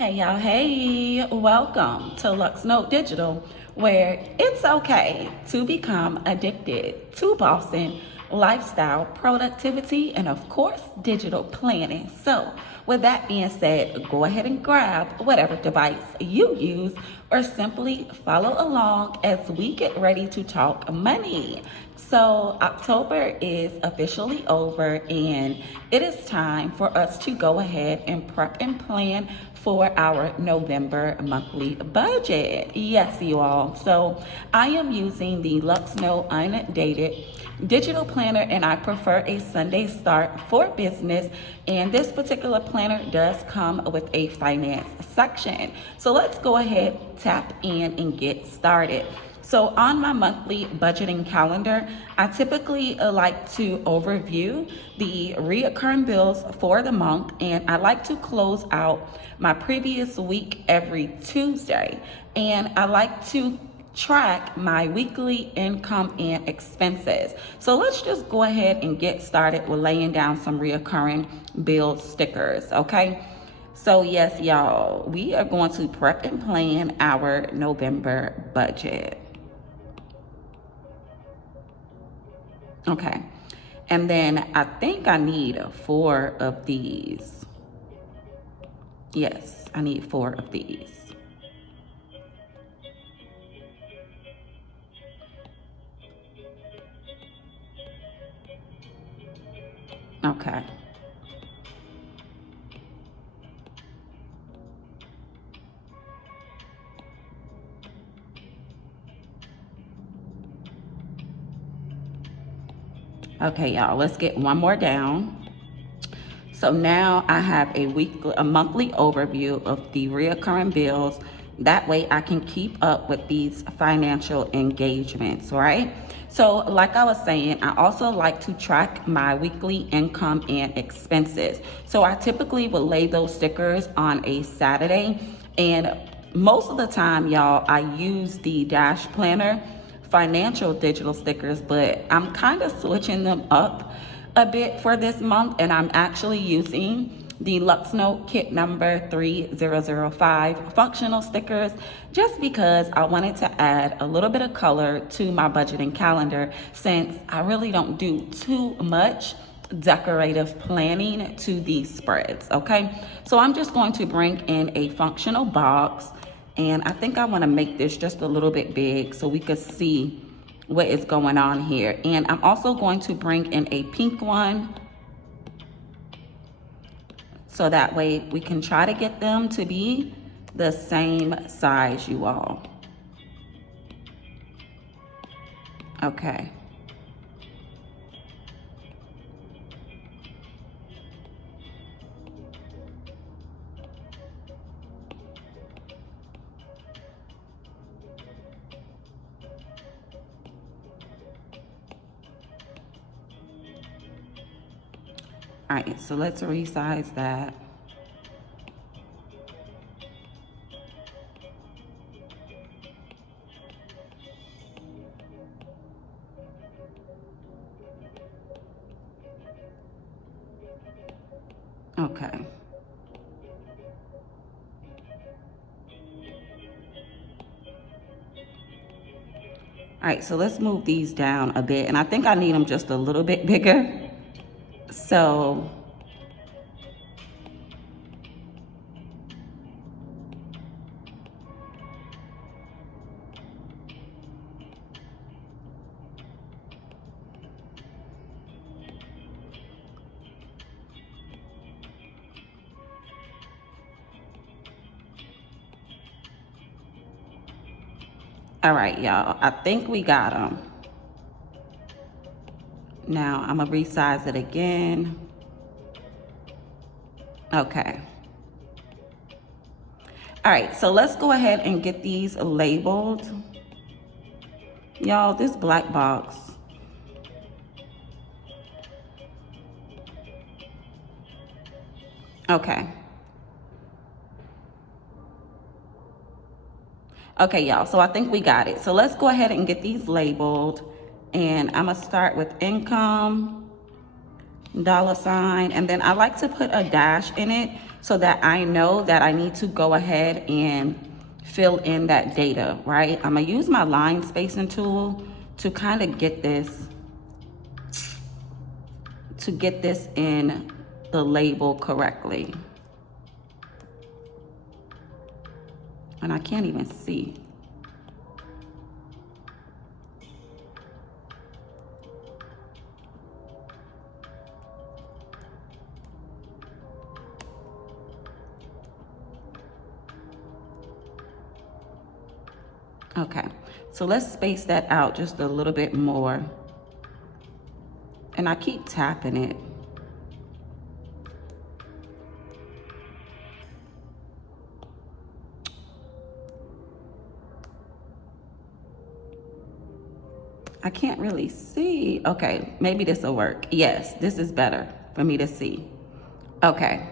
Hey y'all, hey, welcome to Luxnotedigital, where it's okay to become addicted to bossing, lifestyle, productivity, and of course, digital planning. So, with that being said, go ahead and grab whatever device you use or simply follow along as we get ready to talk money. So, October is officially over, and it is time for us to go ahead and prep and plan for our November monthly budget. Yes, you all. So, I am using the Luxno Undated digital planner, and I prefer a Sunday start for business. And this particular planner does come with a finance section. So, let's go ahead, tap in, and get started. So on my monthly budgeting calendar, I typically like to overview the reoccurring bills for the month, and I like to close out my previous week every Tuesday. And I like to track my weekly income and expenses. So let's just go ahead and get started with laying down some reoccurring bill stickers, okay? So yes, y'all, we are going to prep and plan our November budget. Okay, and then I think I need 4 of these. Yes, I need 4 of these. Okay. Okay, y'all, let's get one more down. So now I have a monthly overview of the reoccurring bills. That way I can keep up with these financial engagements, right? So like I was saying, I also like to track my weekly income and expenses. So I typically will lay those stickers on a Saturday, and most of the time, y'all, I use the Dash Planner financial digital stickers, but I'm kind of switching them up a bit for this month, and I'm actually using the Luxnote kit number 3005 functional stickers just because I wanted to add a little bit of color to my budgeting calendar, since I really don't do too much decorative planning to these spreads, okay? So I'm just going to bring in a functional box, and I think I want to make this just a little bit big so we could see what is going on here. And I'm also going to bring in a pink one, so that way we can try to get them to be the same size, you all. Okay. All right, so let's resize that. Okay. All right, so let's move these down a bit, and I think I need them just a little bit bigger. So all right, y'all, I think we got them. Now I'm gonna resize it again. Okay. All right, so let's go ahead and get these labeled. Y'all, this black box. Okay. Okay, y'all, so I think we got it. So let's go ahead and get these labeled. And I'm gonna start with income. $, and then I like to put a dash in it so that I know that I need to go ahead and fill in that data, right? I'm gonna use my line spacing tool to kind of get this in the label correctly. And I can't even see. Okay, so let's space that out just a little bit more. And I keep tapping it. I can't really see. Okay, maybe this will work. Yes, this is better for me to see. Okay.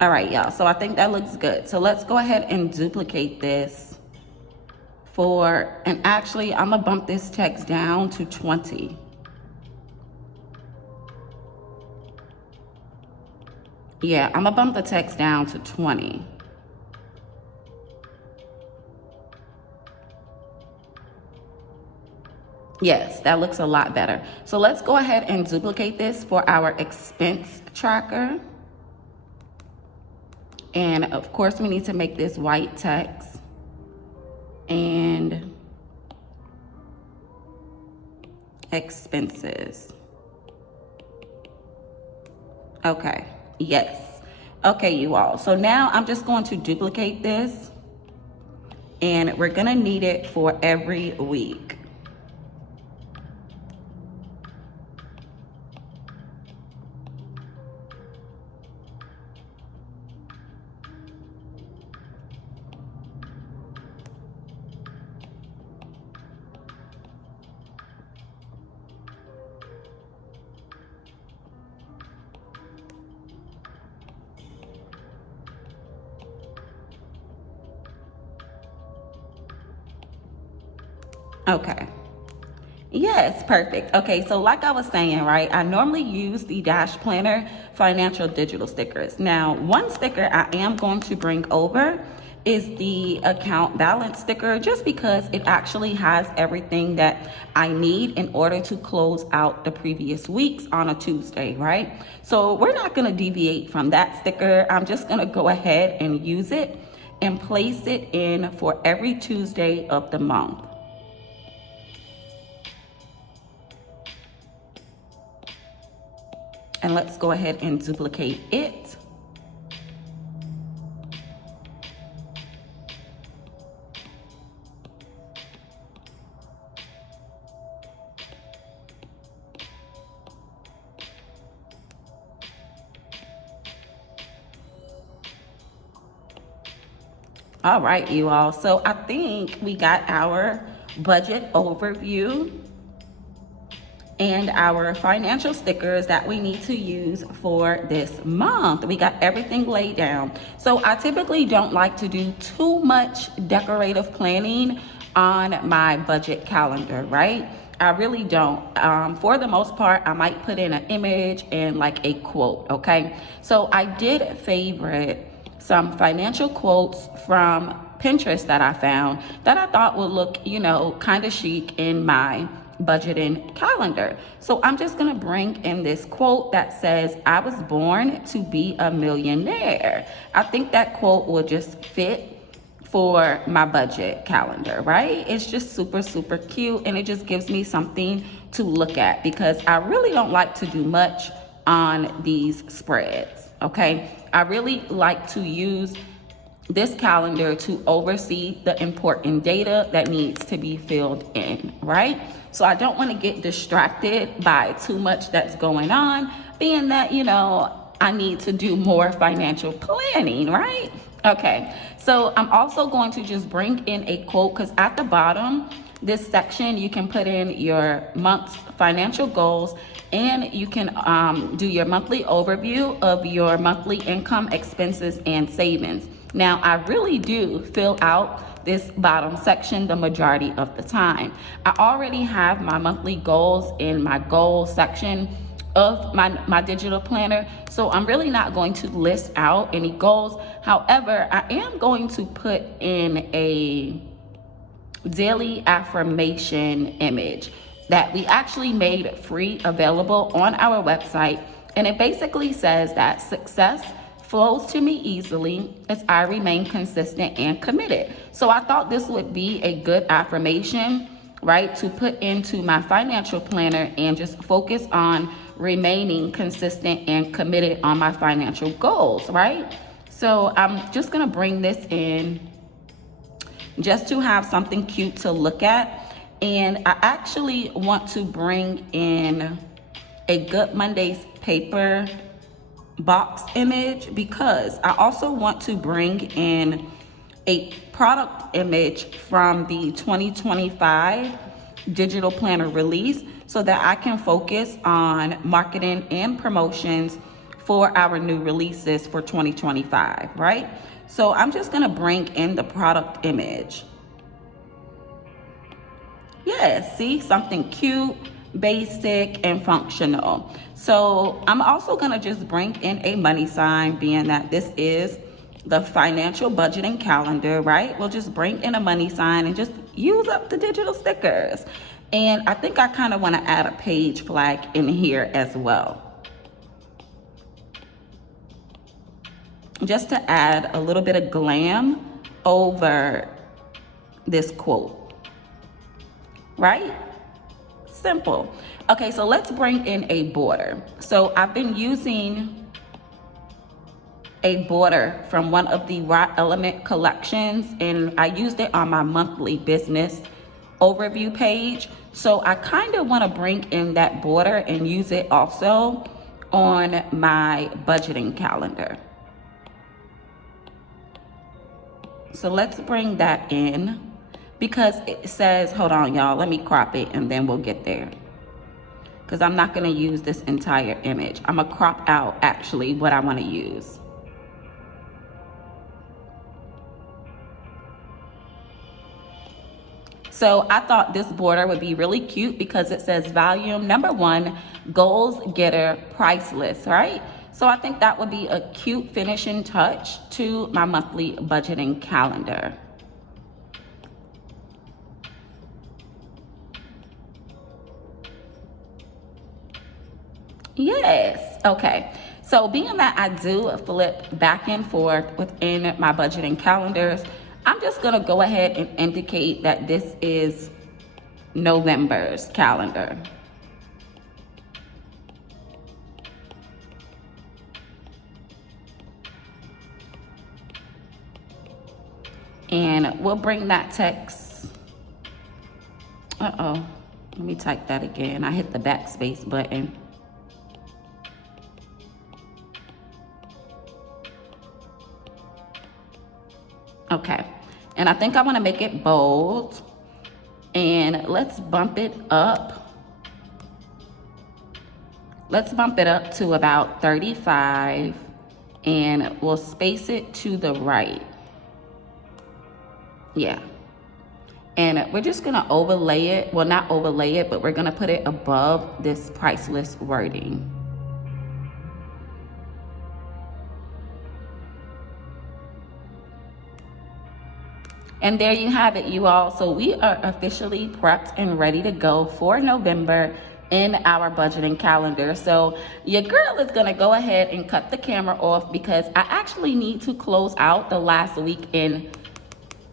All right, y'all, so I think that looks good. So let's go ahead and duplicate this and actually I'm gonna bump this text down to 20. Yeah, I'm gonna bump the text down to 20. Yes, that looks a lot better. So let's go ahead and duplicate this for our expense tracker. And of course, we need to make this white text. And expenses. Okay, yes. Okay, you all. So now I'm just going to duplicate this. And we're gonna need it for every week. Okay. Yes, perfect. Okay, so like I was saying, right, I normally use the Dash Planner Financial Digital stickers. Now, one sticker I am going to bring over is the account balance sticker, just because it actually has everything that I need in order to close out the previous weeks on a Tuesday, right? So we're not going to deviate from that sticker. I'm just going to go ahead and use it and place it in for every Tuesday of the month. And let's go ahead and duplicate it. All right, you all. So I think we got our budget overview and our financial stickers that we need to use for this month. We got everything laid down. So I typically don't like to do too much decorative planning on my budget calendar, right? I really don't. For the most part, I might put in an image and like a quote, okay? So I did favorite some financial quotes from Pinterest that I found that I thought would look, you know, kind of chic in my budgeting calendar. So I'm just gonna bring in this quote that says, "I was born to be a millionaire." I think that quote will just fit for my budget calendar, right? It's just super, super cute, and it just gives me something to look at because I really don't like to do much on these spreads, okay? I really like to use this calendar to oversee the important data that needs to be filled in, right? So I don't want to get distracted by too much that's going on, being that, you know, I need to do more financial planning, right? Okay, so I'm also going to just bring in a quote, because at the bottom, this section, you can put in your month's financial goals, and you can do your monthly overview of your monthly income, expenses, and savings. Now, I really do fill out this bottom section the majority of the time. I already have my monthly goals in my goals section of my digital planner, so I'm really not going to list out any goals. However, I am going to put in a daily affirmation image that we actually made free available on our website, and it basically says that success flows to me easily as I remain consistent and committed. So I thought this would be a good affirmation, right, to put into my financial planner and just focus on remaining consistent and committed on my financial goals, right? So I'm just gonna bring this in just to have something cute to look at. And I actually want to bring in a Good Mondays paper box image, because I also want to bring in a product image from the 2025 digital planner release, so that I can focus on marketing and promotions for our new releases for 2025, right? So I'm just gonna bring in the product image. Yeah, see, something cute, basic, and functional. So I'm also gonna just bring in a money sign, being that this is the financial budgeting calendar, right? We'll just bring in a money sign and just use up the digital stickers. And I think I kind of want to add a page flag in here as well, just to add a little bit of glam over this quote, right? Simple. Okay, so let's bring in a border. So I've been using a border from one of the Raw Element collections, and I used it on my monthly business overview page. So I kind of want to bring in that border and use it also on my budgeting calendar. So let's bring that in, because it says, hold on y'all, let me crop it and then we'll get there, because I'm not going to use this entire image. I'm going to crop out actually what I want to use. So I thought this border would be really cute because it says volume number 1, goals getter, priceless, right? So I think that would be a cute finishing touch to my monthly budgeting calendar. Yes, okay. So being that I do flip back and forth within my budgeting calendars, I'm just gonna go ahead and indicate that this is November's calendar. And we'll bring that text. Let me type that again. I hit the backspace button. Okay, and I think I want to make it bold, and let's bump it up. Let's bump it up to about 35, and we'll space it to the right. Yeah, and we're just gonna overlay it. Well, not overlay it, but we're gonna put it above this priceless wording. And there you have it, you all. So we are officially prepped and ready to go for November in our budgeting calendar. So your girl is gonna go ahead and cut the camera off, because I actually need to close out the last week in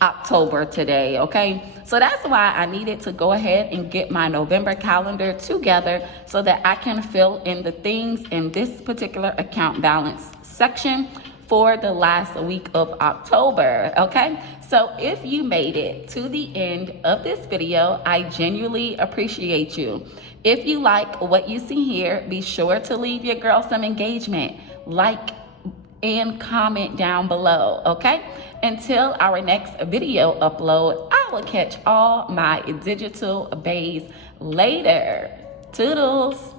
October today, okay? So that's why I needed to go ahead and get my November calendar together so that I can fill in the things in this particular account balance section for the last week of October, okay? So if you made it to the end of this video, I genuinely appreciate you. If you like what you see here, be sure to leave your girl some engagement like, and comment down below, okay? Until our next video upload, I will catch all my digital bays later. Toodles.